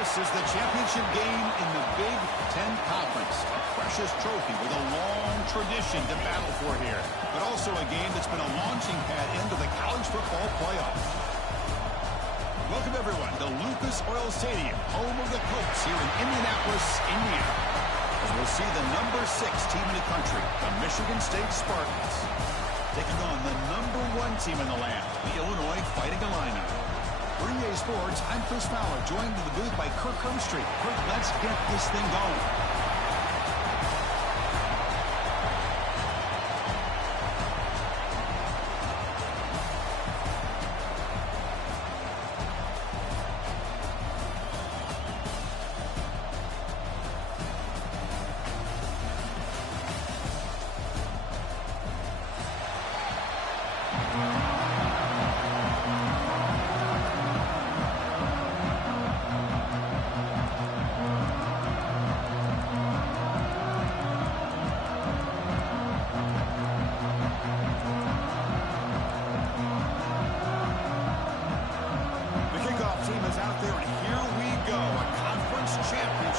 This is the championship game in the Big Ten Conference. A precious trophy with a long tradition to battle for here. But also a game that's been a launching pad into the college football playoffs. Welcome, everyone, to Lucas Oil Stadium, home of the Colts here in Indianapolis, Indiana. As we'll see the number 6 team in the country, the Michigan State Spartans, taking on the number 1 team in the land, the Illinois Fighting Illini. For EA Sports, I'm Chris Fowler, joined in the booth by Kirk Hermstreet. Kirk, let's get this thing going.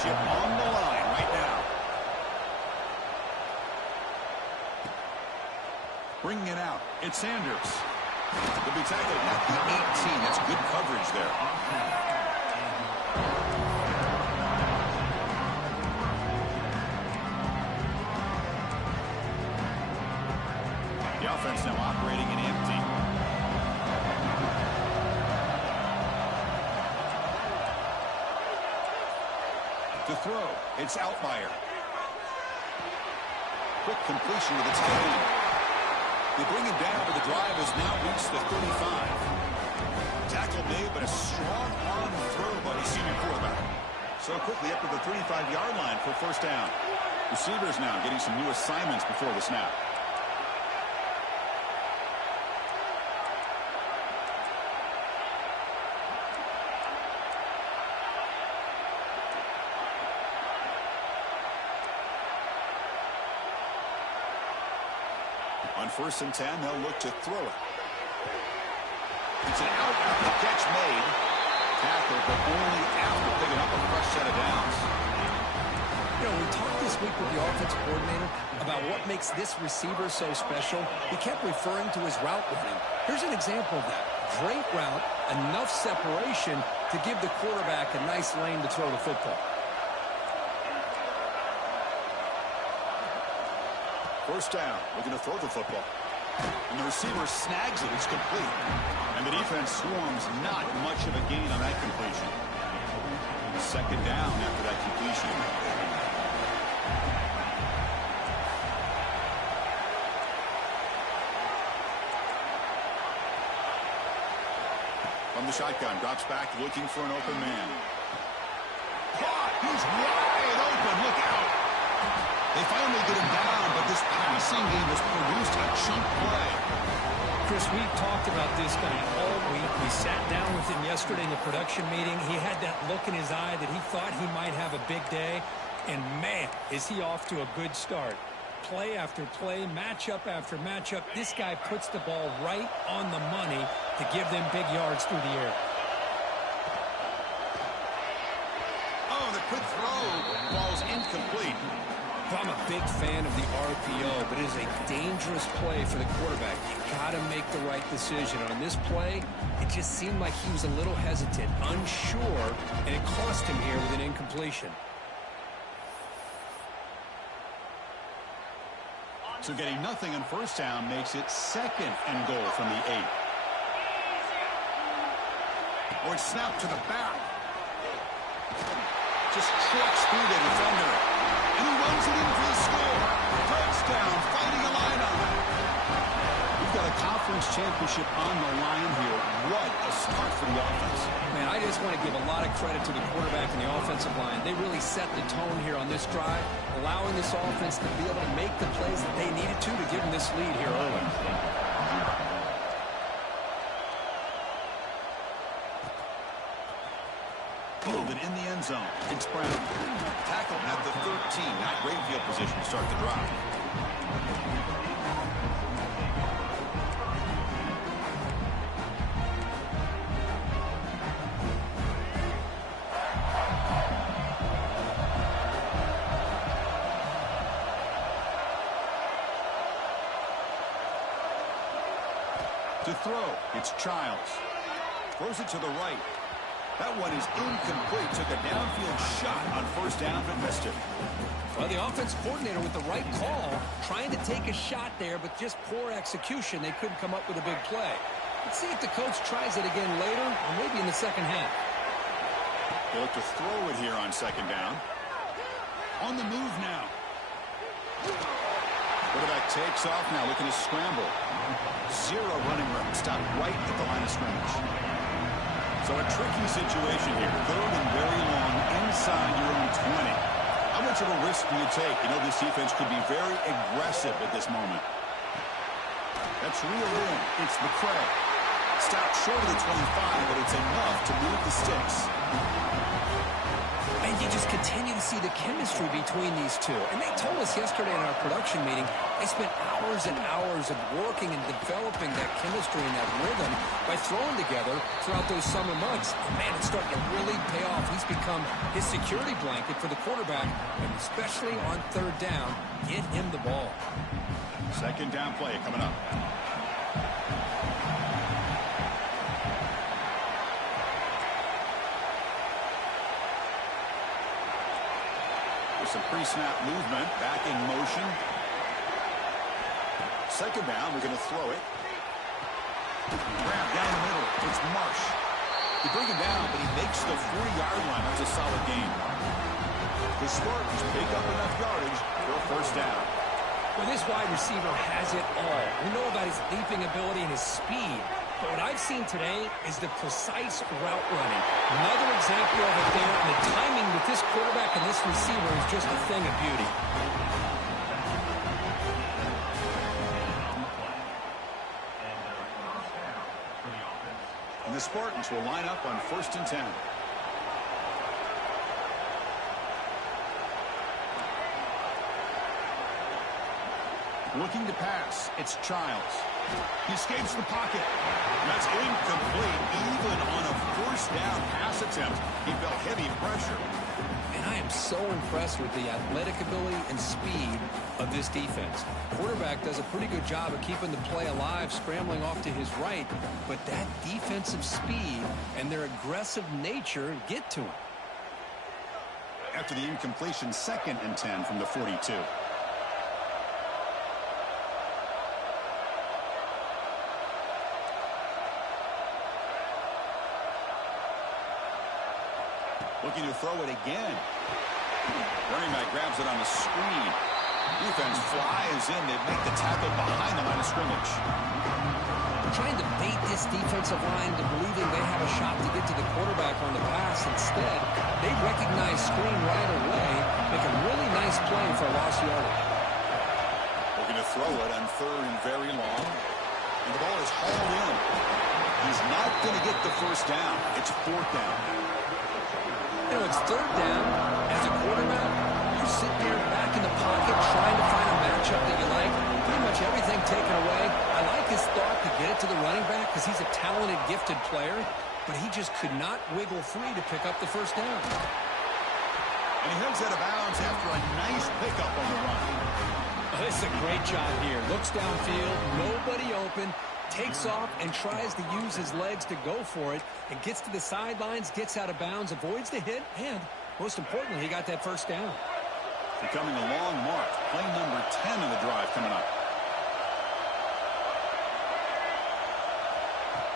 On the line right now. Bringing it out, it's Sanders. He'll be tackled at the 18. That's good coverage there. The offense now operating in empty. To throw, it's Outlier. Quick completion to the tight end. They bring him down, but the drive has now reached the 35. Tackle made, but a strong arm throw by the senior quarterback. So quickly up to the 35-yard line for first down. Receivers now getting some new assignments before the snap. On 1st and 10, they'll look to throw it. It's an out after the catch made. Tackle, but only after picking up a fresh set of downs. You know, we talked this week with the offensive coordinator about what makes this receiver so special. He kept referring to his route running. Here's an example of that. Great route, enough separation to give the quarterback a nice lane to throw the football. First down, looking to throw the football. And the receiver snags it, it's complete. And the defense swarms not much of a gain on that completion. Second down after that completion. From the shotgun, drops back looking for an open man. Caught! He's wide open, look out! They finally get him down, but this passing game has produced a chunk play. Chris, we've talked about this guy all week. We sat down with him yesterday in the production meeting. He had that look in his eye that he thought he might have a big day. And, man, is he off to a good start. Play after play, matchup after matchup. This guy puts the ball right on the money to give them big yards through the air. Oh, the quick throw falls incomplete. I'm a big fan of the RPO, but it is a dangerous play for the quarterback. You got to make the right decision. On this play, it just seemed like he was a little hesitant, unsure, and it cost him here with an incompletion. So getting nothing on first down makes it 2nd and goal from the 8. Or it's snapped to the back. Just trucks through the defender. And he runs it in for the score. Touchdown, Fighting Illini. We've got a conference championship on the line here. What a start for the offense. Man, I just want to give a lot of credit to the quarterback and the offensive line. They really set the tone here on this drive, allowing this offense to be able to make the plays that they needed to give them this lead here early. Fielded in the end zone. It's Brown. Tackle at the 13. Not great field position to start the drive. To throw, it's Childs. Throws it to the right. That one is incomplete. Took a downfield shot on first down, but missed it. Well, the offense coordinator with the right call, trying to take a shot there, but just poor execution. They couldn't come up with a big play. Let's see if the coach tries it again later, or maybe in the second half. They'll look to throw it here on second down. On the move now. Quarterback takes off now, looking to scramble. Zero running room. Stopped right at the line of scrimmage. So a tricky situation here. Third and very long inside your own 20. How much of a risk do you take? You know this defense could be very aggressive at this moment. That's reeled in. It's McCray. Stopped short of the 25, but it's enough to move the sticks. And you just continue to see the chemistry between these two. And they told us yesterday in our production meeting, they spent hours and hours of working and developing that chemistry and that rhythm by throwing together throughout those summer months. And man, it's starting to really pay off. He's become his security blanket for the quarterback, and especially on third down, get him the ball. Second down play coming up. Some pre-snap movement, back in motion. Second down, we're going to throw it. Grab down the middle. It's Marsh. They bring him down, but he makes the 40-yard line. That's a solid gain. The Spartans pick up enough yardage for a first down. Well, this wide receiver has it all. We know about his leaping ability and his speed. But what I've seen today is the precise route running. Another example of it there. And the timing with this quarterback and this receiver is just a thing of beauty. And the Spartans will line up on 1st and 10. Looking to pass. It's Childs. He escapes the pocket. That's incomplete. Even on a first down pass attempt, he felt heavy pressure. And I am so impressed with the athletic ability and speed of this defense. Quarterback does a pretty good job of keeping the play alive, scrambling off to his right. But that defensive speed and their aggressive nature get to him. After the incompletion, 2nd and 10 from the 42. Looking to throw it again. Running back grabs it on the screen. Defense flies in. They make the tackle behind the line of scrimmage. Trying to bait this defensive line to believing they have a shot to get to the quarterback on the pass. Instead, they recognize screen right away, make a really nice play for a lost yardage. Looking to throw it on 3rd and very long. And the ball is hauled in. He's not going to get the first down. It's 4th down. You know, it's 3rd down. As a quarterback, you're sitting there back in the pocket trying to find a matchup that you like. Pretty much everything taken away. I like his thought to get it to the running back because he's a talented, gifted player, but he just could not wiggle free to pick up the first down. And he heads out of bounds after a nice pickup on the run. Oh, this is a great job here. Looks downfield, nobody open. Takes off and tries to use his legs to go for it and gets to the sidelines, gets out of bounds, avoids the hit, and most importantly, he got that first down. Becoming a long mark. Play number 10 in the drive coming up.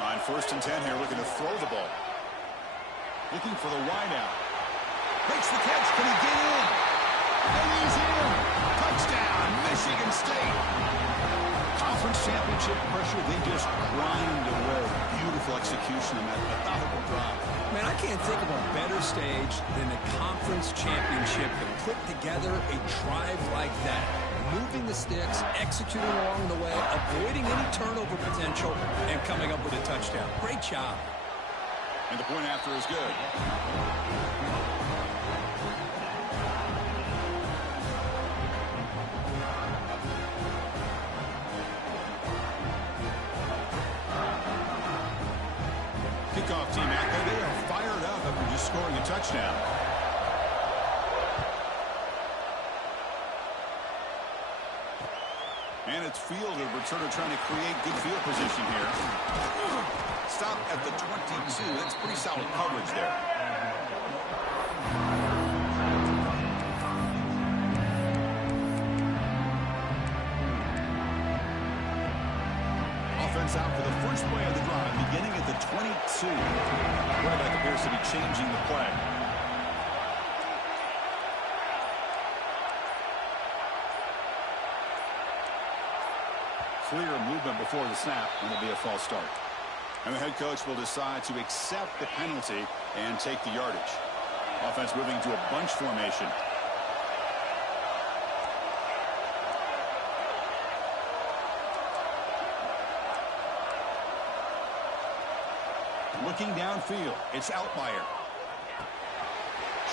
On 1st and 10 here, looking to throw the ball. Looking for the wideout. Makes the catch. Can he get in? And he's in. Touchdown, Michigan State. Conference championship pressure, they just grind away. Beautiful execution on that methodical drive. Man, I can't think of a better stage than the conference championship to put together a drive like that. Moving the sticks, executing along the way, avoiding any turnover potential, and coming up with a touchdown. Great job. And the point after is good. Kickoff team out there. They are fired up after just scoring a touchdown. And its field, a returner trying to create good field position here. Stop at the 22. That's pretty solid coverage there. Offense out for the first play of the drive, beginning at the 22. Quarterback appears to be changing the play. Clear movement before the snap, and it'll be a false start. And the head coach will decide to accept the penalty and take the yardage. Offense moving to a bunch formation. Looking downfield, it's Outlier.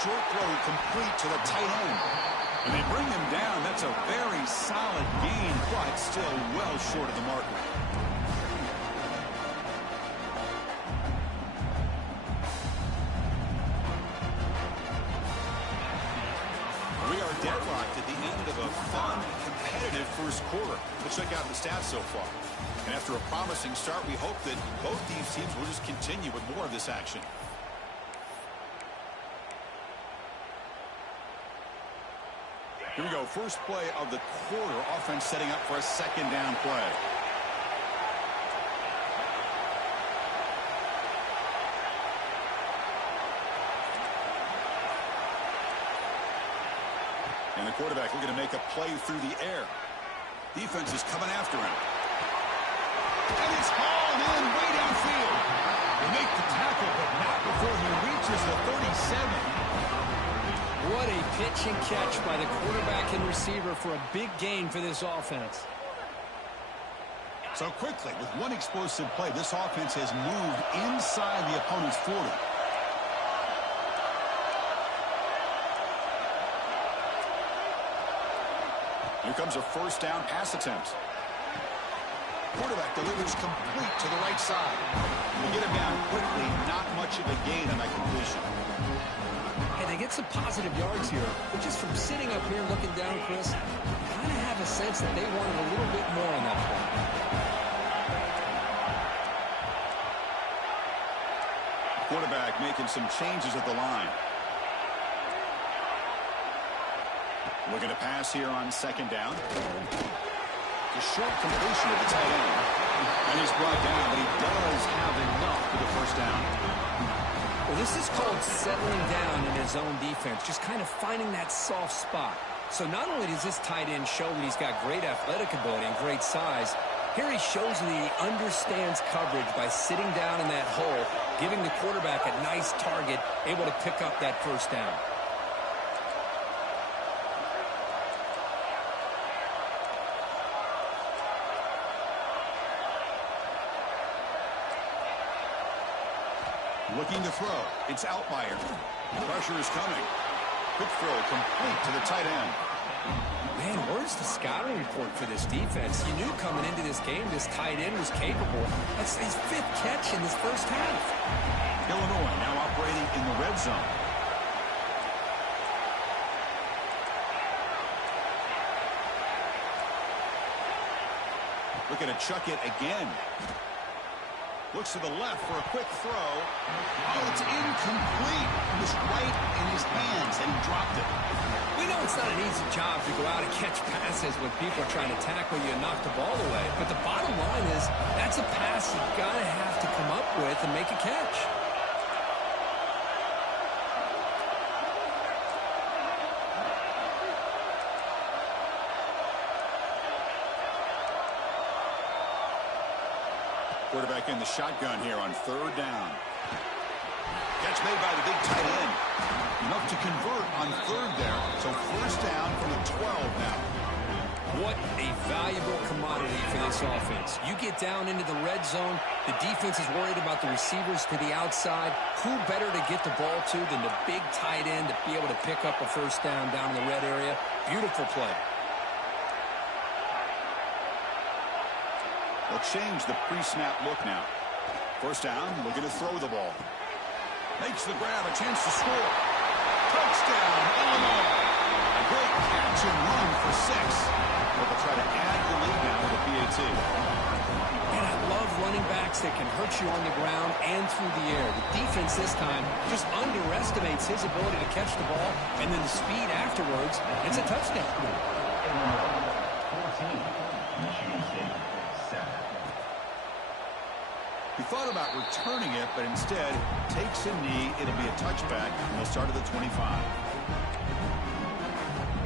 Short throw complete to the tight end. And they bring him down. That's a very solid gain, but still well short of the marker. We are deadlocked at the end of a fun, competitive first quarter. Let's check out the stats so far. And after a promising start, we hope that both these teams will just continue with more of this action. Here we go, first play of the quarter. Offense setting up for a second down play. And the quarterback looking to make a play through the air. Defense is coming after him. And it's hauled in way downfield. They make the tackle, but not before he reaches the 37. What a pitch and catch by the quarterback and receiver for a big gain for this offense. So quickly, with one explosive play, this offense has moved inside the opponent's 40. Here comes a first down pass attempt. Quarterback delivers complete to the right side. We'll get him down quickly. Not much of a gain on that completion. Hey, they get some positive yards here, but just from sitting up here and looking down, Chris, kind of have a sense that they wanted a little bit more on that play. Quarterback making some changes at the line. Looking to pass here on second down. The short completion of the tight end. And he's brought down, but he does have enough for the first down. Well, this is called settling down in his own defense, just kind of finding that soft spot. So not only does this tight end show that he's got great athletic ability and great size, here he shows that he understands coverage by sitting down in that hole, giving the quarterback a nice target, able to pick up that first down. Looking to throw. It's Outlier. Pressure is coming. Quick throw complete to the tight end. Man, where's the scouting report for this defense? You knew coming into this game this tight end was capable. That's his fifth catch in this first half. Illinois now operating in the red zone. Looking to chuck it again. Looks to the left for a quick throw. Oh, it's incomplete. It was right in his hands, and he dropped it. We know it's not an easy job to go out and catch passes when people are trying to tackle you and knock the ball away. But the bottom line is that's a pass you've got to have to come up with and make a catch. Quarterback in the shotgun here on third down. Catch made by the big tight end. Enough to convert on third there. So first down from the 12 now. What a valuable commodity for this offense. You get down into the red zone, the defense is worried about the receivers to the outside. Who better to get the ball to than the big tight end to be able to pick up a first down in the red area? Beautiful play. They'll change the pre-snap look now. First down, looking to throw the ball. Makes the grab, a chance to score. Touchdown, Illinois. A Great catch and run for 6. But they'll try to add the lead now with a PAT. And I love running backs that can hurt you on the ground and through the air. The defense this time just underestimates his ability to catch the ball, and then the speed afterwards. It's a touchdown. He thought about returning it, but instead takes a knee. It'll be a touchback, and they'll start at the 25.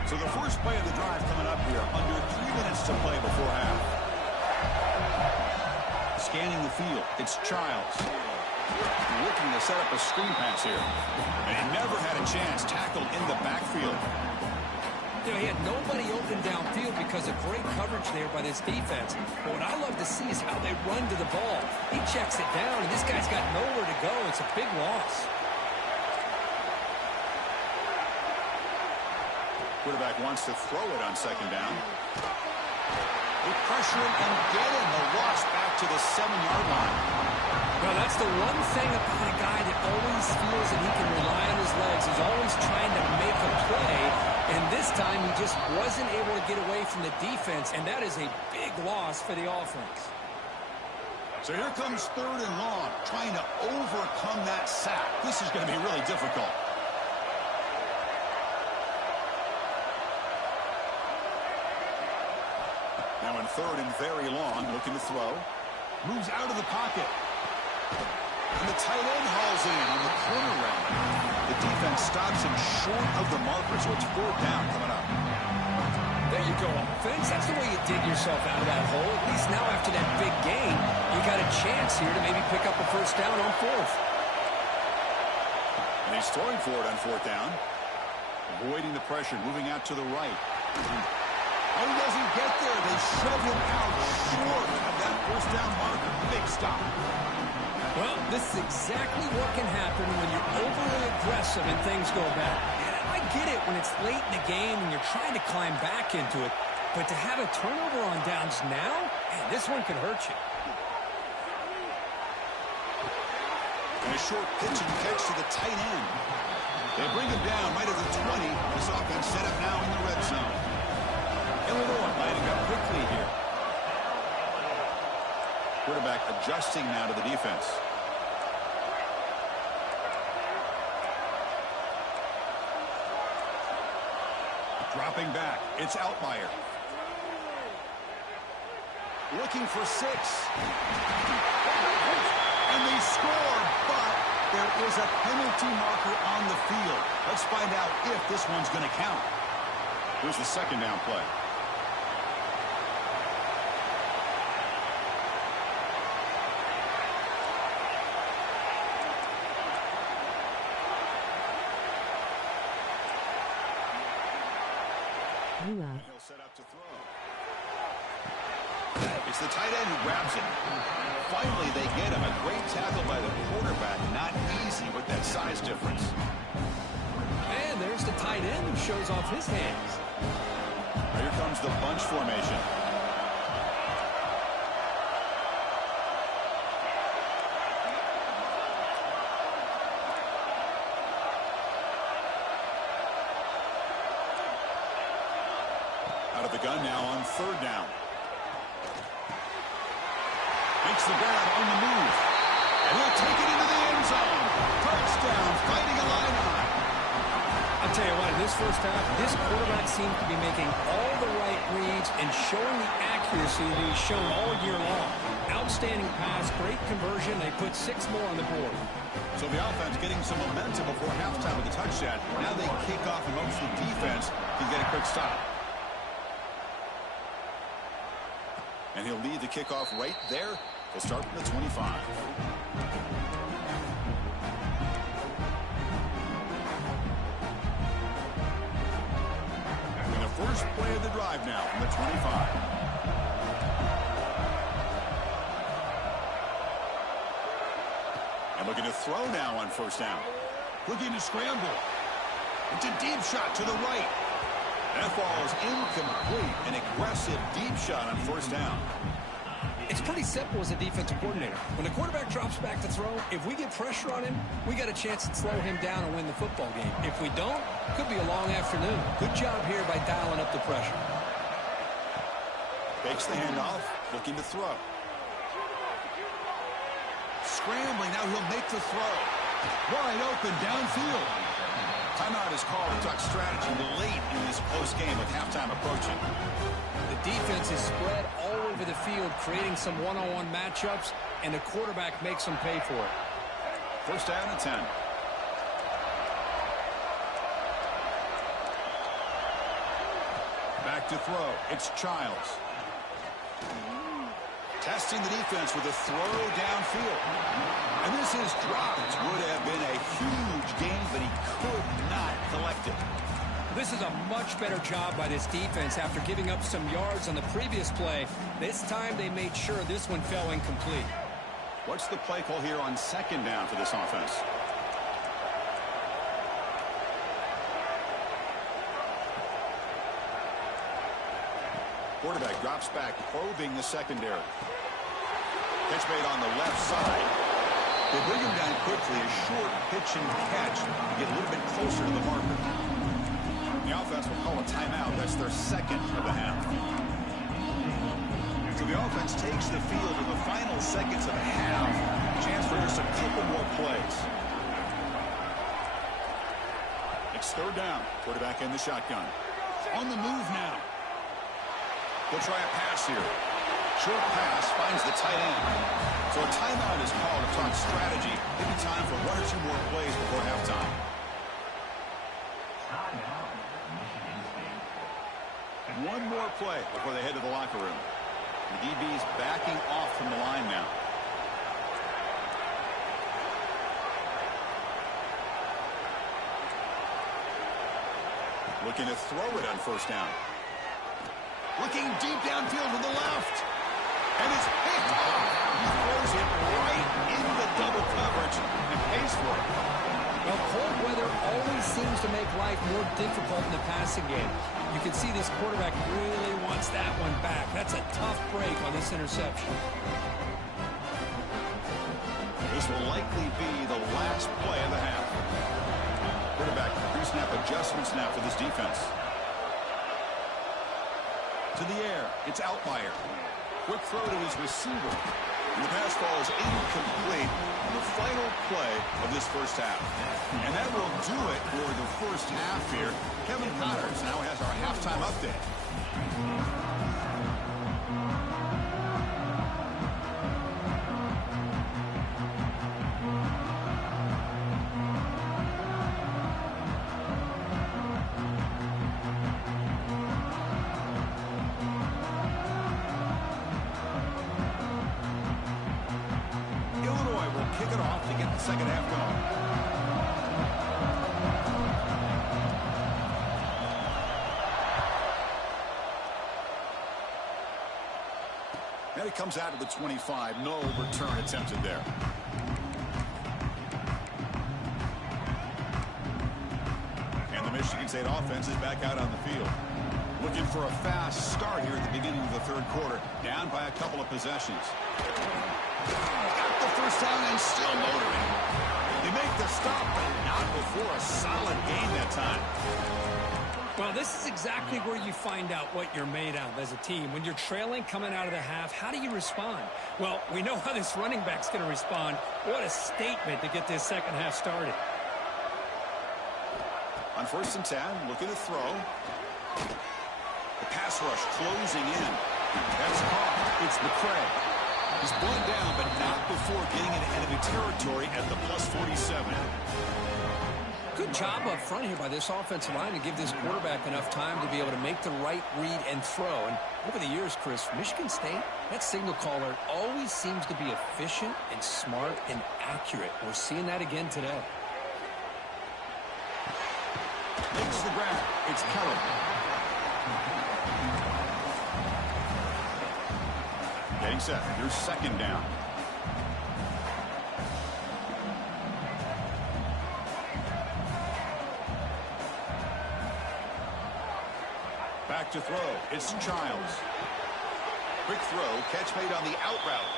So the first play of the drive coming up here. Under 3 minutes to play before half. Scanning the field. It's Childs. Looking to set up a screen pass here. And he never had a chance. Tackled in the backfield. You know, he had nobody open downfield because of great coverage there by this defense. But what I love to see is how they run to the ball. He checks it down, and this guy's got nowhere to go. It's a big loss. Quarterback wants to throw it on second down. They pressure him and get him. The loss back to the 7-yard line. Well, that's the one thing about a guy that always feels that he can rely on his legs. He's always trying to make a play, and this time he just wasn't able to get away from the defense, and that is a big loss for the offense. So here comes 3rd and long, trying to overcome that sack. This is going to be really difficult. Now in 3rd and very long, looking to throw. Moves out of the pocket. And the tight end hauls it in on the corner route. The defense stops him short of the marker, so it's 4th down coming up. There you go, offense. That's the way you dig yourself out of that hole. At least now after that big gain, you got a chance here to maybe pick up a 1st down on 4th. And he's throwing for it on 4th down. Avoiding the pressure, moving out to the right. Oh, he doesn't get there. They shove him out short of that 1st down marker. Big stop. Well, this is exactly what can happen when you're overly aggressive and things go bad. Yeah, I get it when it's late in the game and you're trying to climb back into it. But to have a turnover on downs now, man, this one could hurt you. And a short pitch and catch to the tight end. They bring him down right at the 20. This offense set up now in the red zone. Illinois lining up quickly here. Quarterback adjusting now to the defense. Dropping back. It's Outlier. Looking for 6. And they score, but there is a penalty marker on the field. Let's find out if this one's going to count. Here's the 2nd down play. He'll set up to throw. It's the tight end who grabs it. Finally, they get him. A great tackle by the quarterback. Not easy with that size difference. And there's the tight end who shows off his hands. Here comes the bunch formation. Out of the gun now on 3rd down. Makes the grab on the move. And he'll take it into the end zone. Touchdown, fighting Illini. I'll tell you what, in this first half, this quarterback seemed to be making all the right reads and showing the accuracy that he's shown all year long. Outstanding pass, great conversion. They put 6 more on the board. So the offense getting some momentum before halftime with the touchdown. Now they kick off and hopes the defense can get a quick stop. And he'll lead the kickoff right there. They'll start from the 25. And the first play of the drive now from the 25. And looking to throw now on 1st down. Looking to scramble. It's a deep shot to the right. That ball is incomplete. An aggressive deep shot on 1st down. It's pretty simple as a defensive coordinator. When the quarterback drops back to throw, if we get pressure on him, we got a chance to slow him down and win the football game. If we don't, could be a long afternoon. Good job here by dialing up the pressure. Fakes the handoff, looking to throw. Scrambling, now he'll make the throw. Wide open downfield. Timeout is called to talk strategy late in this close game with halftime approaching. The defense is spread all over the field, creating some one-on-one matchups, and the quarterback makes them pay for it. First down and 10. Back to throw. It's Childs. Testing the defense with a throw downfield. And this is dropped. Would have been a huge gain, but he could not collect it. This is a much better job by this defense after giving up some yards on the previous play. This time they made sure this one fell incomplete. What's the play call here on second down for this offense? Quarterback drops back, probing the secondary. Catch made on the left side. They bring him down quickly. A short pitch and catch to get a little bit closer to the marker. The offense will call a timeout. That's their second of the half. So the offense takes the field in the final seconds of the half. Chance for just a couple more plays. It's third down. Quarterback in the shotgun. On the move now. They'll try a pass here. Short pass finds the tight end. So a timeout is called to talk strategy. Maybe time for one or two more plays before halftime. One more play before they head to the locker room. The DB's backing off from the line now. Looking to throw it on first down. Looking deep downfield to the left. And it's picked off. He throws it right into double coverage and pays for it. Well, cold weather always seems to make life more difficult in the passing game. You can see this quarterback really wants that one back. That's a tough break on this interception. This will likely be the last play of the half. Quarterback pre-snap adjustments now for this defense. To the air, it's Outlier. Quick throw to his receiver. And the pass falls incomplete on the final play of this first half. And that will do it for the first half here. Kevin Connors now has our halftime update. Kick it off to get the second half going. And it comes out to the 25. No return attempted there. And the Michigan State offense is back out on the field. Looking for a fast start here at the beginning of the third quarter. Down by a couple of possessions. Got the first down and still motoring. They make the stop, but not before a solid gain that time. Well, this is exactly where you find out what you're made of as a team. When you're trailing coming out of the half, how do you respond? Well, we know how this running back's going to respond. What a statement to get this second half started. On first and 10, looking to throw. The pass rush closing in. That's caught. It's McCray. He's brought down, but not before getting into enemy territory at the plus 47. Good job up front here by this offensive line to give this quarterback enough time to be able to make the right read and throw. And over the years, Chris, Michigan State, that signal caller always seems to be efficient and smart and accurate. We're seeing that again today. Makes the grab. It's Keller. Getting set. Here's second down. Back to throw. It's Childs. Quick throw, catch made on the out route.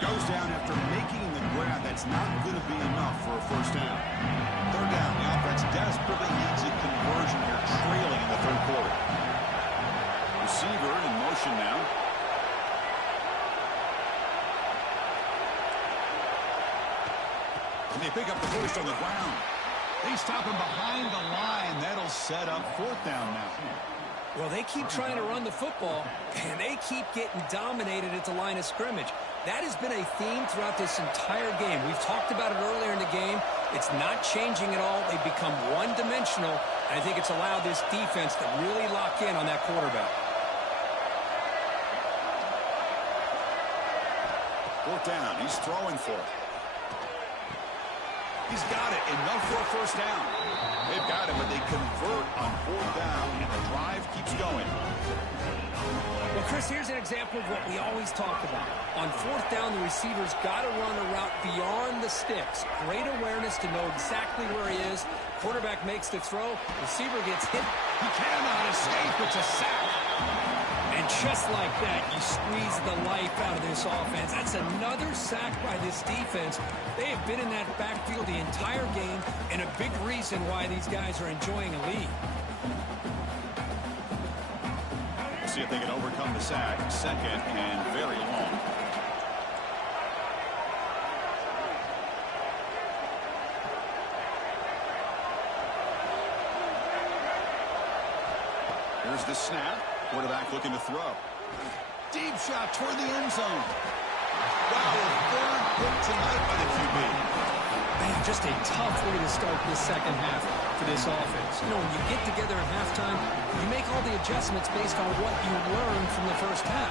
Goes down after making the grab. That's not going to be enough for a first down. Third down, the offense desperately needs a conversion here, trailing in the third quarter. Receiver in motion now. And they pick up the first on the ground. They stop him behind the line. That'll set up fourth down now. Well, they keep trying to run the football, and they keep getting dominated at the line of scrimmage. That has been a theme throughout this entire game. We've talked about it earlier in the game. It's not changing at all. They've become one-dimensional, and I think it's allowed this defense to really lock in on that quarterback. Fourth down. He's throwing for it. He's got it. Enough for a first down. They've got it, but they convert on fourth down, and the drive keeps going. Well, Chris, here's an example of what we always talk about. On fourth down, the receiver's got to run a route beyond the sticks. Great awareness to know exactly where he is. Quarterback makes the throw. Receiver gets hit. He cannot escape. It's a sack. And just like that, you squeeze the life out of this offense. That's another sack by this defense. They have been in that backfield the entire game, and a big reason why these guys are enjoying a lead. We'll see if they can overcome the sack. Second and very long. Here's the snap. Quarterback looking to throw. Deep shot toward the end zone. Wow, a third pick tonight by the QB. Man, just a tough way to start this second half for this offense. You know, when you get together at halftime, you make all the adjustments based on what you learned from the first half.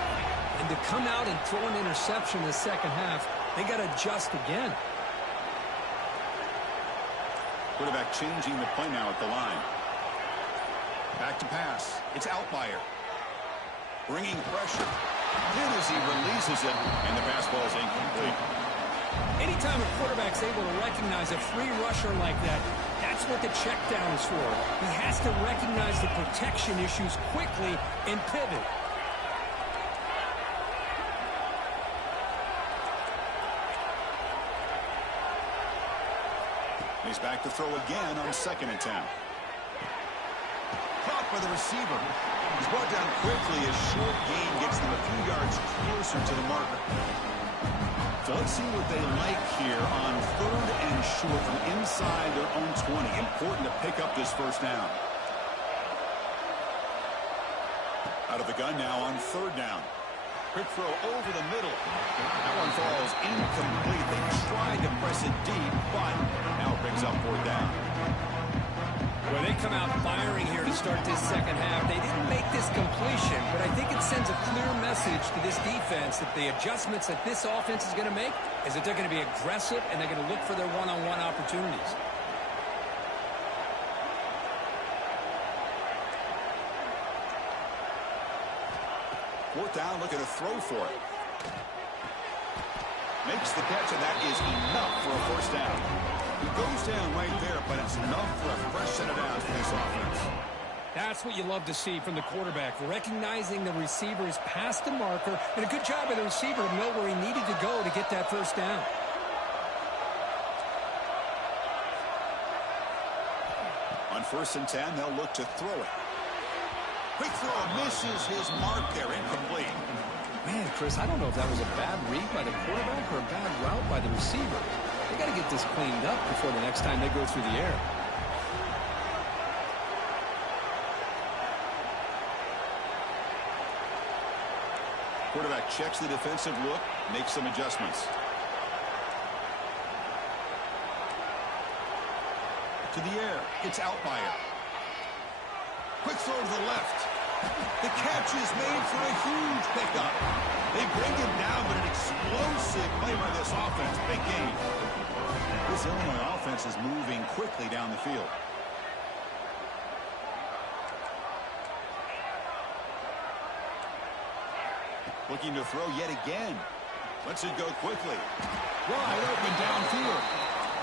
And to come out and throw an interception in the second half, they got to adjust again. Quarterback changing the play now at the line. Back to pass. It's Outlier. Bringing pressure. Then as he releases it, and the pass ball is incomplete. Anytime a quarterback's able to recognize a free rusher like that, that's what the check down is for. He has to recognize the protection issues quickly and pivot. He's back to throw again on 2nd and 10. Caught by the receiver. He's brought down quickly. A short gain gets them a few yards closer to the marker. So let's see what they like here on 3rd and short from inside their own 20. Important to pick up this first down. Out of the gun now on 3rd down. Quick throw over the middle. That one falls incomplete. They tried to press it deep, but now it brings up 4th down. Well, they come out firing here to start this second half. They didn't make this completion, but I think it sends a clear message to this defense that the adjustments that this offense is going to make is that they're going to be aggressive and they're going to look for their one-on-one opportunities. Fourth down, looking to throw for it. Makes the catch, and that is enough for a first down. He goes down right there, but it's enough for a fresh set of downs for this offense. That's what you love to see from the quarterback, recognizing the receiver is past the marker, and a good job by the receiver to know where he needed to go to get that first down. On 1st and 10, they'll look to throw it. Quick throw misses his mark there, incomplete. Man, Chris, I don't know if that was a bad read by the quarterback or a bad route by the receiver. They got to get this cleaned up before the next time they go through the air. Quarterback checks the defensive look, makes some adjustments. To the air, it's Outlier. Quick throw to the left. The catch is made for a huge pickup. They bring him down, but an explosive play by this offense. Big gain. This Illinois offense is moving quickly down the field. Looking to throw yet again. Lets it go quickly. Wide open downfield.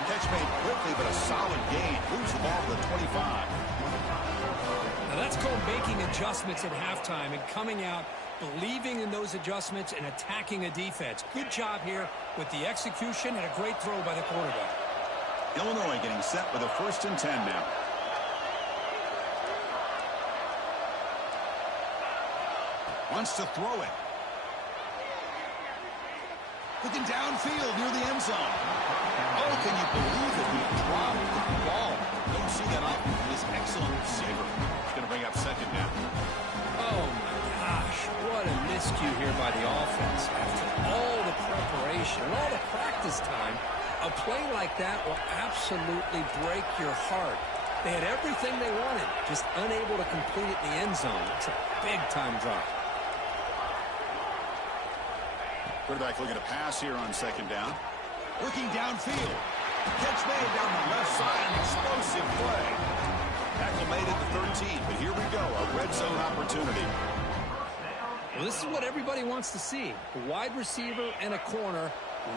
Catch made quickly, but a solid gain. Moves the ball to the 25. Now that's called making adjustments at halftime and coming out believing in those adjustments and attacking a defense. Good job here with the execution and a great throw by the quarterback. Illinois getting set with a 1st and 10 now. Wants to throw it. Looking downfield near the end zone. Oh, can you believe it? He dropped the ball. Don't see that often from this excellent receiver. He's going to bring up 2nd down. Oh, my gosh. What a miscue here by the offense. After all the preparation and all the practice time, a play like that will absolutely break your heart. They had everything they wanted, just unable to complete it in the end zone. It's a big-time drop. Quarterback looking to pass here on 2nd down. Working downfield. Catch made down the left side. An explosive play. Tackle made at the 13, but here we go. A red zone opportunity. Well, this is what everybody wants to see. A wide receiver and a corner,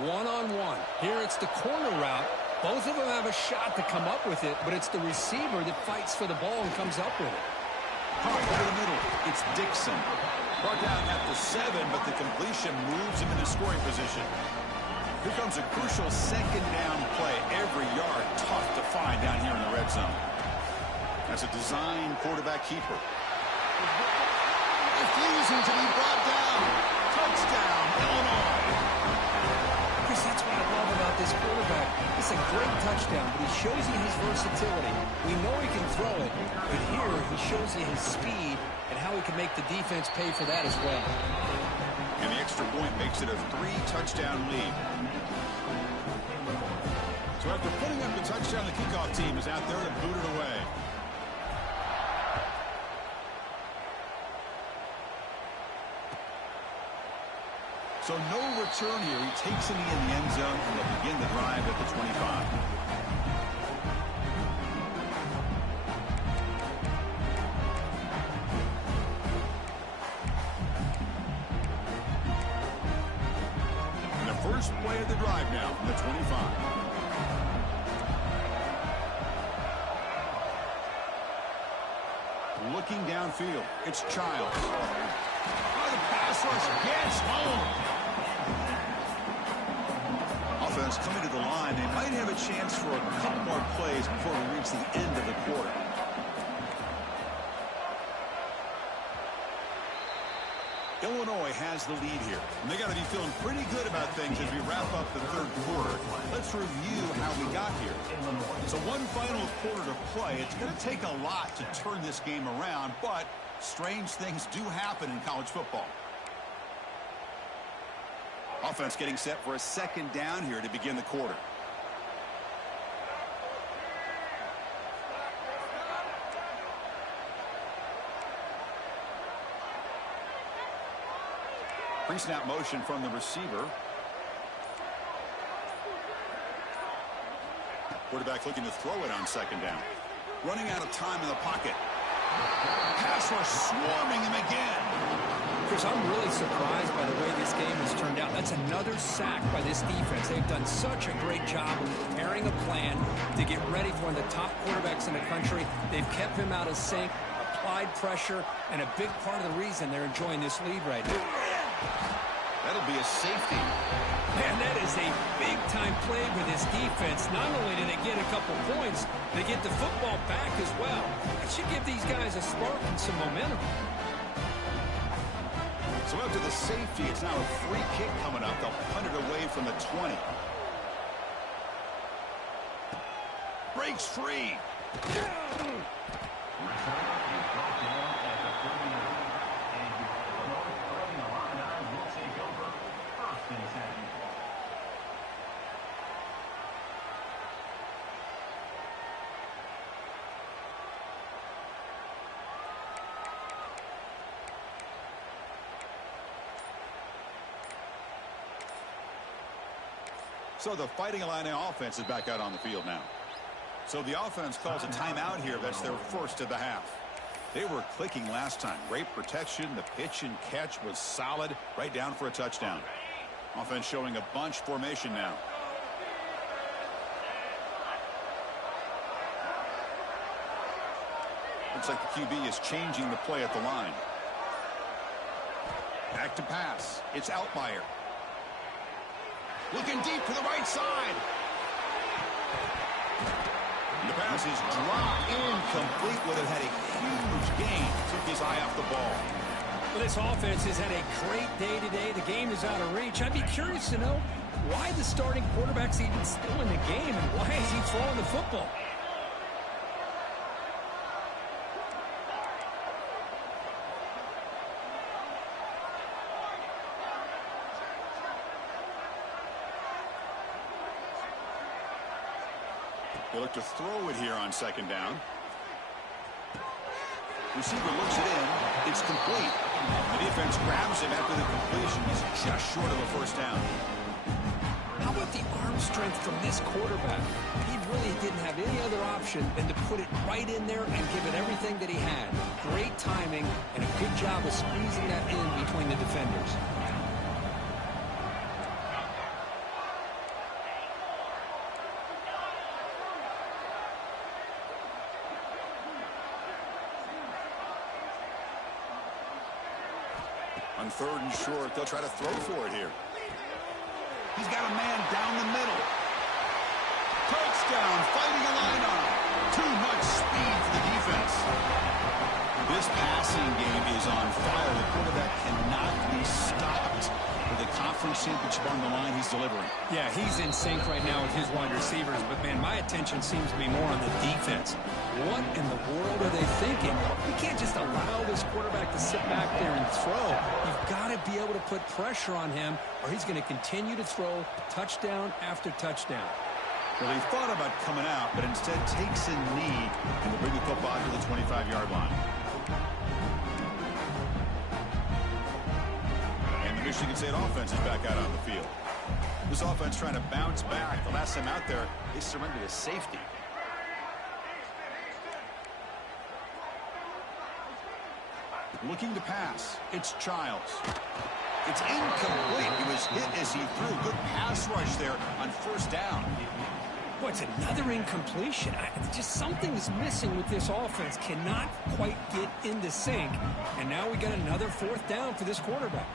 one-on-one. Here it's the corner route. Both of them have a shot to come up with it, but it's the receiver that fights for the ball and comes up with it. Caught right in the middle. It's Dixon. Brought down at the 7, but the completion moves him into scoring position. Here comes a crucial 2nd down play. Every yard tough to find down here in the red zone. That's a design quarterback keeper. Refusing to be brought down. Touchdown, Illinois. Chris, that's what I love about this quarterback. It's a great touchdown, but he shows you his versatility. We know he can throw it, but here he shows you his speed and how he can make the defense pay for that as well. And the extra point makes it a 3-touchdown lead. So after putting up the touchdown, the kickoff team is out there to boot it away. So no return here. He takes it in the end zone, and they'll begin the drive at the 25. First play of the drive now from the 25. Looking downfield. It's Childs. Oh, the pass rush gets home. Offense coming to the line. They might have a chance for a couple more plays before we reach the end of the quarter. Illinois has the lead here, and they got to be feeling pretty good about things as we wrap up the 3rd quarter. Let's review how we got here. So one final quarter to play. It's going to take a lot to turn this game around, but strange things do happen in college football. Offense getting set for a 2nd down here to begin the quarter. Pre-snap motion from the receiver. Quarterback looking to throw it on 2nd down. Running out of time in the pocket. Pass rush swarming him again. Chris, I'm really surprised by the way this game has turned out. That's another sack by this defense. They've done such a great job of preparing a plan to get ready for one of the top quarterbacks in the country. They've kept him out of sync, applied pressure, and a big part of the reason they're enjoying this lead right now. That'll be a safety. Man, that is a big-time play for this defense. Not only do they get a couple points, they get the football back as well. That should give these guys a spark and some momentum. So after the safety, it's now a free kick coming up. They'll punt it away from the 20. Breaks free. So the Fighting Illini offense is back out on the field now. So the offense calls a timeout here. That's their first of the half. They were clicking last time. Great protection. The pitch and catch was solid. Right down for a touchdown. Offense showing a bunch formation now. Looks like the QB is changing the play at the line. Back to pass. It's Outlier. Looking deep to the right side. The pass is dropped. Incomplete. Would have had a huge gain. Took his eye off the ball. Well, this offense has had a great day today. The game is out of reach. I'd be curious to know why the starting quarterback's even still in the game and why is he throwing the football? They look to throw it here on second down. Receiver looks it in. It's complete. The defense grabs him after the completion. He's just short of a first down. How about the arm strength from this quarterback? He really didn't have any other option than to put it right in there and give it everything that he had. Great timing and a good job of squeezing that in between the defenders. On third and short, they'll try to throw for it here. He's got a man down the middle. Touchdown, fighting a line on him. Too much speed for the defense. This passing game is on fire. The quarterback cannot be stopped. With the conference championship on the line, he's delivering. Yeah, he's in sync right now with his wide receivers, but, man, my attention seems to be more on the defense. What in the world are they thinking? You can't just allow this quarterback to sit back there and throw. You've got to be able to put pressure on him, or he's going to continue to throw touchdown after touchdown. Well, he thought about coming out, but instead takes a knee and will bring the football to the 25-yard line. Michigan State offense is back out on the field. This offense trying to bounce back. The last time out there, they surrendered a safety. Looking to pass. It's Childs. It's incomplete. He was hit as he threw. Good pass rush there on first down. Boy, it's another incompletion. Just something is missing with this offense. Cannot quite get into sync. And now we got another fourth down for this quarterback.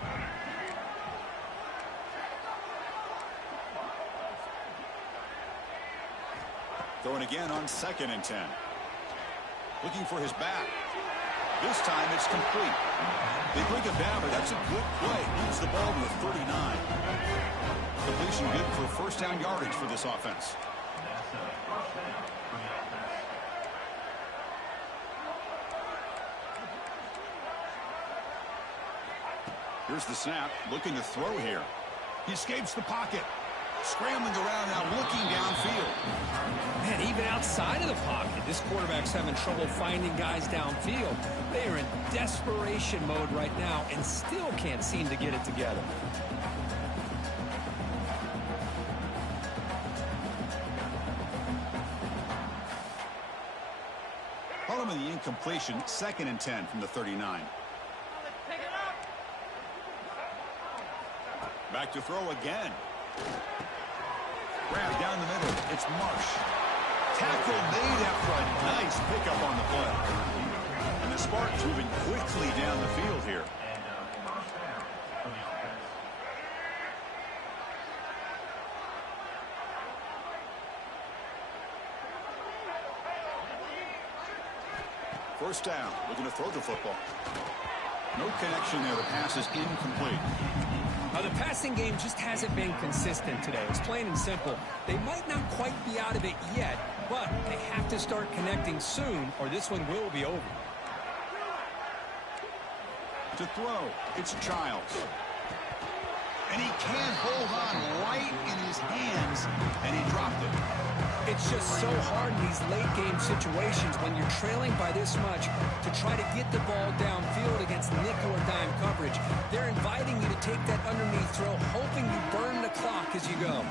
Throwing again on 2nd and 10. Looking for his back. This time it's complete. They bring him down, but that's a good play. Moves the ball to the 39. Completion good for first down yardage for this offense. Here's the snap. Looking to throw here. He escapes the pocket. Scrambling around now, looking downfield. Man, even outside of the pocket, this quarterback's having trouble finding guys downfield. They are in desperation mode right now and still can't seem to get it together. Following the incompletion, 2nd and 10 from the 39. Back to throw again. Grab down the middle. It's Marsh. Tackle made after a nice pickup on the play. And the Spartans moving quickly down the field here. First down. Looking to throw the football. No connection there. The pass is incomplete. The passing game just hasn't been consistent today. It's plain and simple. They might not quite be out of it yet, but they have to start connecting soon or this one will be over. To throw, it's Childs. And he can't hold on right in his hands, and he dropped it. It's just so hard in these late-game situations when you're trailing by this much to try to get the ball downfield against nickel or dime coverage. They're inviting you to take that underneath throw, hoping you burn the clock as you go.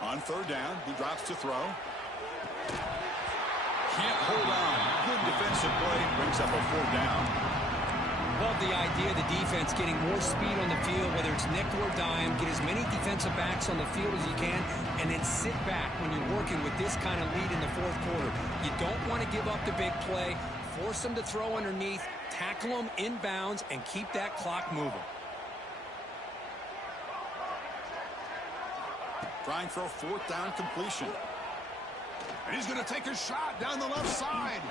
On third down, he drops to throw. Can't hold on. Good defensive play. Brings up a fourth down. Love the idea of the defense getting more speed on the field, whether it's nickel or dime. Get as many defensive backs on the field as you can, and then sit back when you're working with this kind of lead in the fourth quarter. You don't want to give up the big play. Force them to throw underneath. tackle them inbounds and keep that clock moving. Trying for a fourth down completion. And he's going to take a shot down the left side.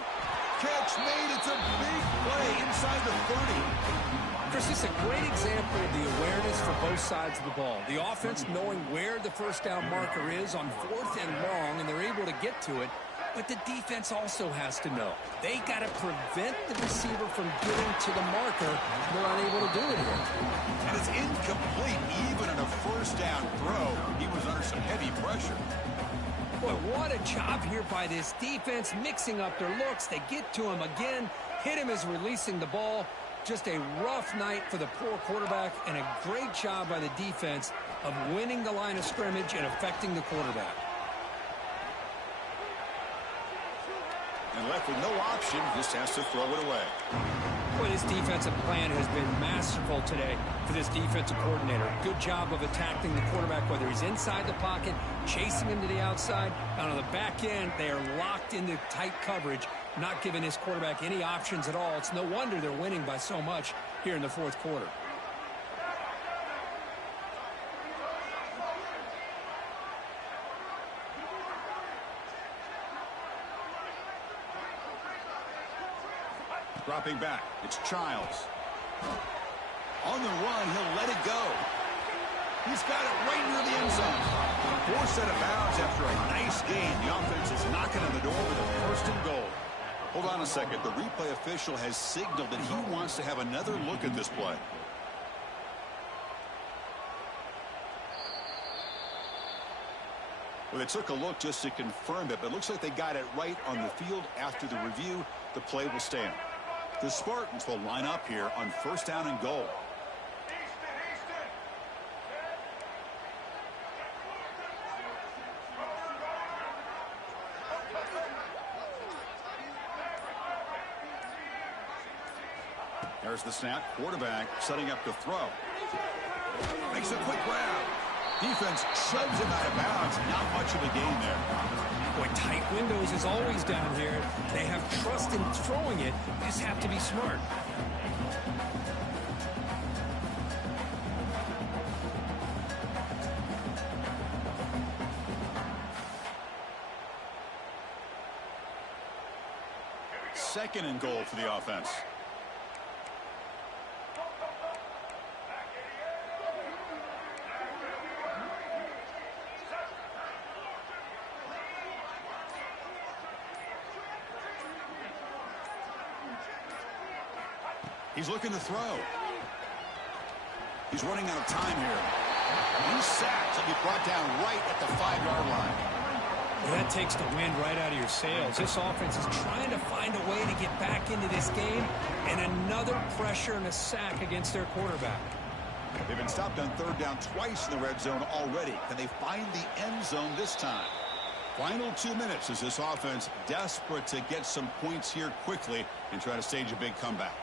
Catch made. It's a big play inside the 30. Chris, this is a great example of the awareness for both sides of the ball. The offense knowing where the first down marker is on 4th and long, and they're able to get to it. But the defense also has to know. They got to prevent the receiver from getting to the marker. They're unable to do it here. And it's incomplete even in a first down throw. He was under some heavy pressure. Boy, what a job here by this defense, mixing up their looks. They get to him again, hit him as releasing the ball. Just a rough night for the poor quarterback, and a great job by the defense of winning the line of scrimmage and affecting the quarterback. And left with no option, just has to throw it away. Boy, this defensive plan has been masterful today for this defensive coordinator. Good job of attacking the quarterback, whether he's inside the pocket, chasing him to the outside. And on the back end, they are locked into tight coverage, not giving his quarterback any options at all. It's no wonder they're winning by so much here in the fourth quarter. Dropping back, it's Childs. On the run, he'll let it go. He's got it right near the end zone. Forced out of bounds after a nice gain. The offense is knocking on the door with a first and goal. Hold on a second. The replay official has signaled that he wants to have another look at this play. Well, they took a look just to confirm it, but it looks like they got it right on the field. After the review, the play will stand. The Spartans will line up here on first down and goal. There's the snap. Quarterback setting up to throw. Makes a quick grab. Defense shoves him out of bounds. Not much of a gain there. Boy, tight windows is always down here. They have trust in throwing it. You just have to be smart. Second and goal for the offense. He's looking to throw. He's running out of time here. He's sacked. He'll be brought down right at the 5-yard line. Well, that takes the wind right out of your sails. This offense is trying to find a way to get back into this game, and another pressure and a sack against their quarterback. They've been stopped on third down twice in the red zone already. Can they find the end zone this time? Final 2 minutes as this offense desperate to get some points here quickly and try to stage a big comeback.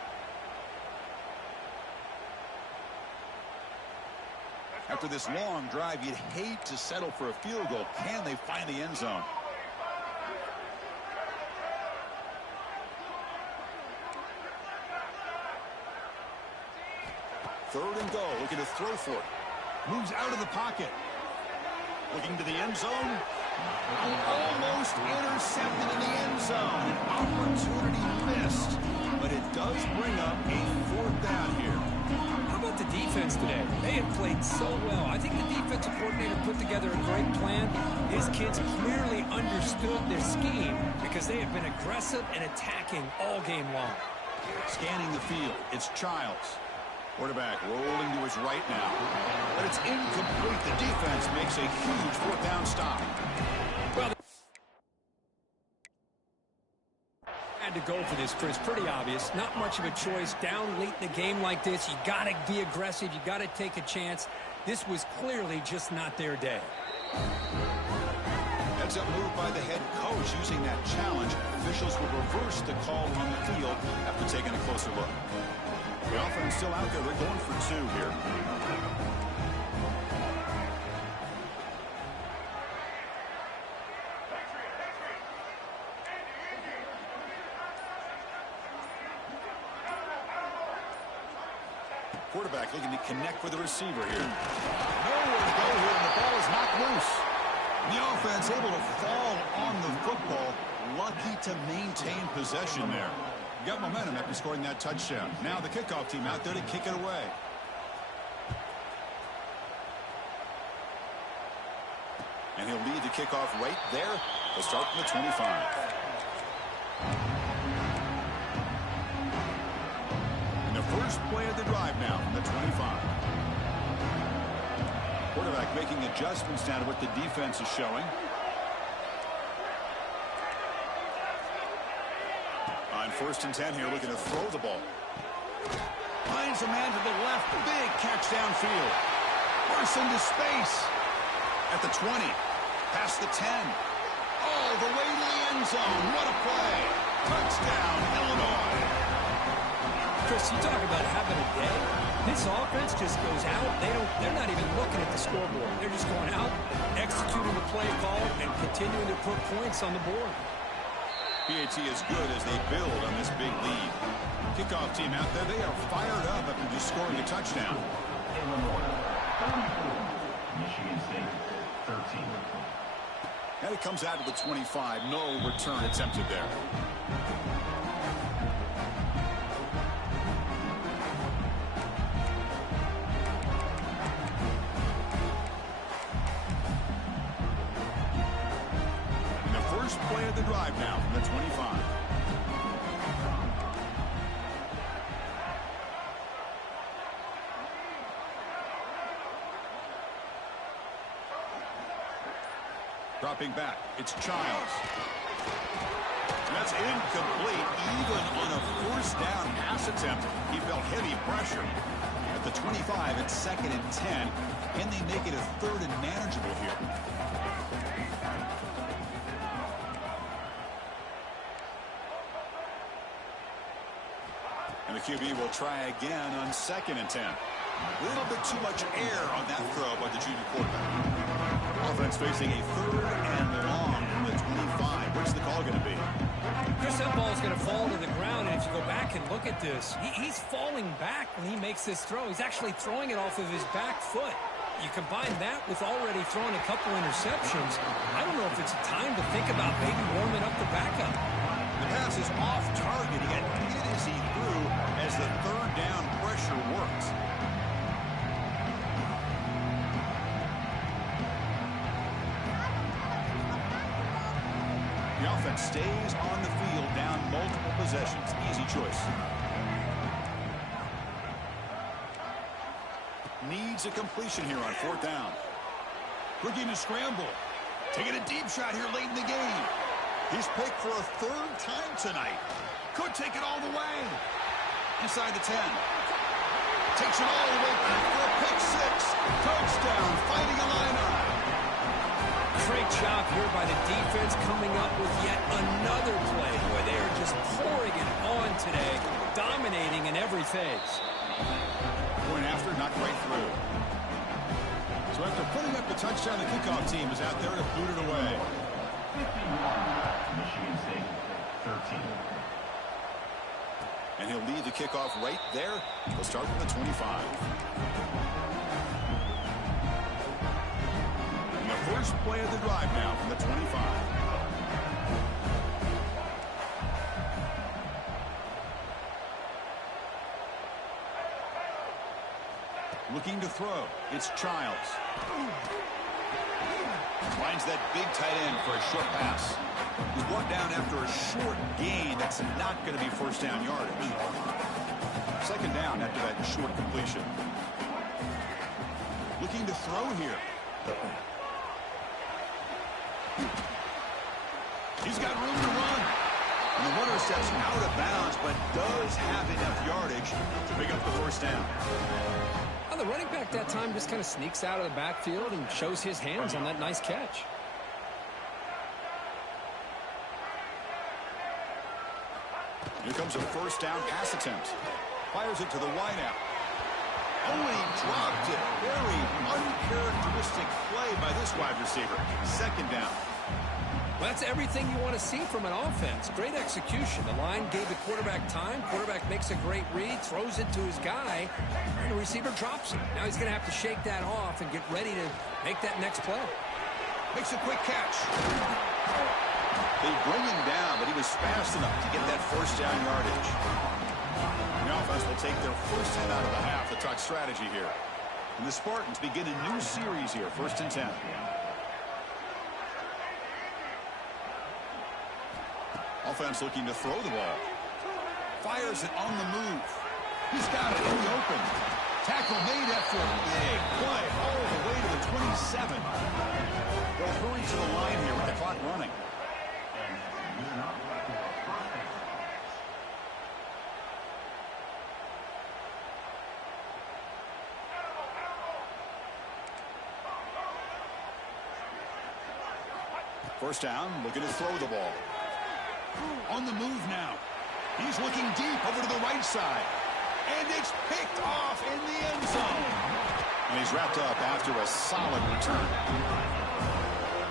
After this long drive, you'd hate to settle for a field goal. Can they find the end zone? Third and goal, looking to throw for it. Moves out of the pocket. Looking to the end zone. Almost intercepted in the end zone. An opportunity missed. But it does bring up a fourth down here. How about the defense today? They have played so well. I think the defensive coordinator put together a great plan. His kids clearly understood their scheme because they have been aggressive and attacking all game long. Scanning the field, it's Childs. Quarterback rolling to his right now. But it's incomplete. The defense makes a huge fourth down stop. Well, had to go for this, Chris. Pretty obvious. Not much of a choice. Down late in the game like this, you got to be aggressive. You got to take a chance. This was clearly just not their day. Heads up move by the head coach using that challenge. Officials will reverse the call on the field after taking a closer look. The offense still out there. They're going for two here. quarterback looking to connect with the receiver here. Nowhere to go here, and the ball is knocked loose. The offense able to fall on the football. Lucky to maintain possession there. Got momentum after scoring that touchdown. Now the kickoff team out there to kick it away. And he'll lead the kickoff right there. He'll start from the 25. And the first play of the drive now from the 25. Quarterback making adjustments down to what the defense is showing. On 1st and 10 here, looking to throw the ball. Finds a man to the left. Big catch downfield. Bursts into space. At the 20. Past the 10. All the way to the end zone. What a play. Touchdown, Illinois. Chris, you talk about having a day. This offense just goes out. They're not even looking at the scoreboard. They're just going out, executing the play call, and continuing to put points on the board. PAT is good as they build on this big lead. Kickoff team out there, they are fired up after just scoring a touchdown. Michigan State, 13. And it comes out to the 25. No return attempted there. And the first play of the drive now from the 25. Dropping back, it's Childs. That's incomplete, even on a 1st down pass attempt. He felt heavy pressure. At the 25, it's 2nd and 10. Can they make it a 3rd and manageable here? And the QB will try again on 2nd and 10. A little bit too much air on that throw by the junior quarterback. Offense facing a 3rd and long from the 25. What's the call going to be? Chris, that ball is going to fall to the ground, and if you go back and look at this, he's falling back when he makes this throw. He's actually throwing it off of his back foot. You combine that with already throwing a couple interceptions. I don't know if it's time to think about maybe warming up the backup. The pass is off target. He got hit as he threw as the 3rd down pressure works. The offense stays on the field down multiple possessions. Easy choice. Needs a completion here on 4th down. Looking to scramble. Taking a deep shot here late in the game. He's picked for a 3rd time tonight. Could take it all the way. Inside the 10. Takes it all the way back for a pick 6. Touchdown, Fighting Illini. Great job here by the defense coming up with yet another play where they are just pouring it on today, dominating in every phase. Point after, not quite through. So after putting up the touchdown, the kickoff team is out there to boot it away. Michigan State, 13. And he'll lead the kickoff right there. He'll start from the 25. First play of the drive now from the 25. Looking to throw. It's Childs. Finds that big tight end for a short pass. He's brought down after a short gain. That's not going to be 1st down yardage. 2nd down after that short completion. Looking to throw here. He's got room to run. And the runner steps out of bounds, but does have enough yardage to pick up the 1st down. Well, the running back that time just kind of sneaks out of the backfield and shows his hands on that nice catch. Here comes a 1st down pass attempt. Fires it to the wideout. Oh, and he dropped it. Very uncharacteristic play by this wide receiver. 2nd down. Well, that's everything you want to see from an offense. Great execution. The line gave the quarterback time. Quarterback makes a great read, throws it to his guy, and the receiver drops it. Now he's going to have to shake that off and get ready to make that next play. Makes a quick catch. They bring him down, but he was fast enough to get that first down yardage. The offense will take their first hit out of the half. The talk strategy here. And the Spartans begin a new series here, 1st and 10. Offense looking to throw the ball. Fires it on the move. He's got it in the open. Tackle made after a big play all the way to the 27. They'll hurry to the line here with the clock running. First down, looking to throw the ball. On the move now. He's looking deep over to the right side. And it's picked off in the end zone. And he's wrapped up after a solid return.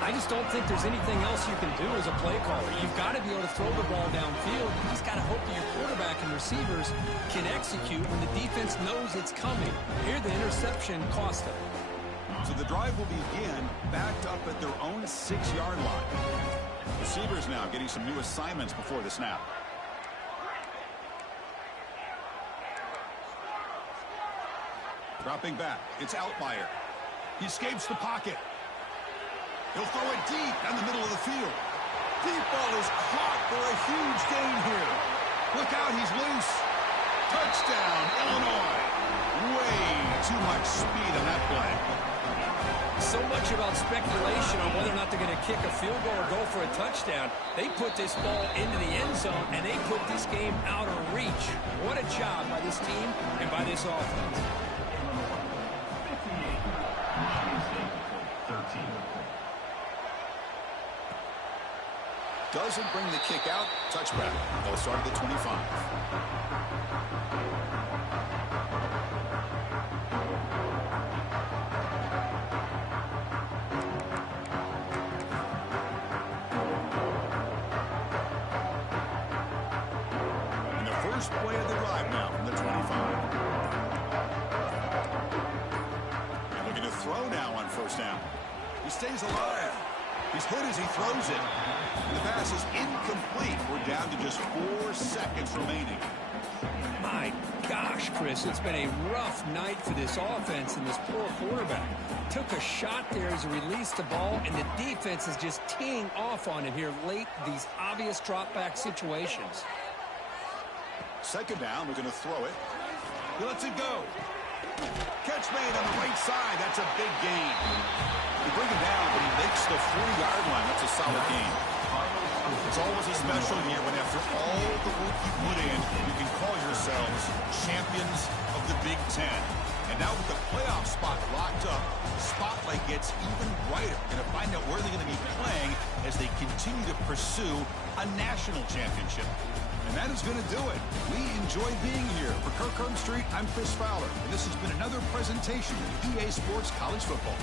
I just don't think there's anything else you can do as a play caller. You've got to be able to throw the ball downfield. You just got to hope that your quarterback and receivers can execute when the defense knows it's coming. Here, the interception cost them. So the drive will begin backed up at their own 6-yard line. Receivers now getting some new assignments before the snap. Dropping back. It's Outlier. He escapes the pocket. He'll throw it deep down the middle of the field. Deep ball is caught for a huge gain here. Look out, he's loose. Touchdown, Illinois. Way too much speed on that play. So much about speculation on whether or not they're going to kick a field goal or go for a touchdown. They put this ball into the end zone, and they put this game out of reach. What a job by this team and by this offense. 13. Doesn't bring the kick out. Touchback. They'll start at the 25. First play of the drive now from the 25. And looking to throw now on first down. He stays alive. He's hit as he throws it. And the pass is incomplete. We're down to just 4 seconds remaining. My gosh, Chris, it's been a rough night for this offense and this poor quarterback. Took a shot there as he released the ball, and the defense is just teeing off on him here late, these obvious drop-back situations. Second down, we're going to throw it. He lets it go. Catch made on the right side. That's a big gain. You bring him down, but he makes the 4-yard line. That's a solid gain. It's always a special year when after all the work you put in, you can call yourselves champions of the Big Ten. And now with the playoff spot locked up, the spotlight gets even brighter. Going to find out where they're going to be playing as they continue to pursue a national championship. And that is going to do it. We enjoy being here. For Kirk Street, I'm Chris Fowler. And this has been another presentation of EA Sports College Football.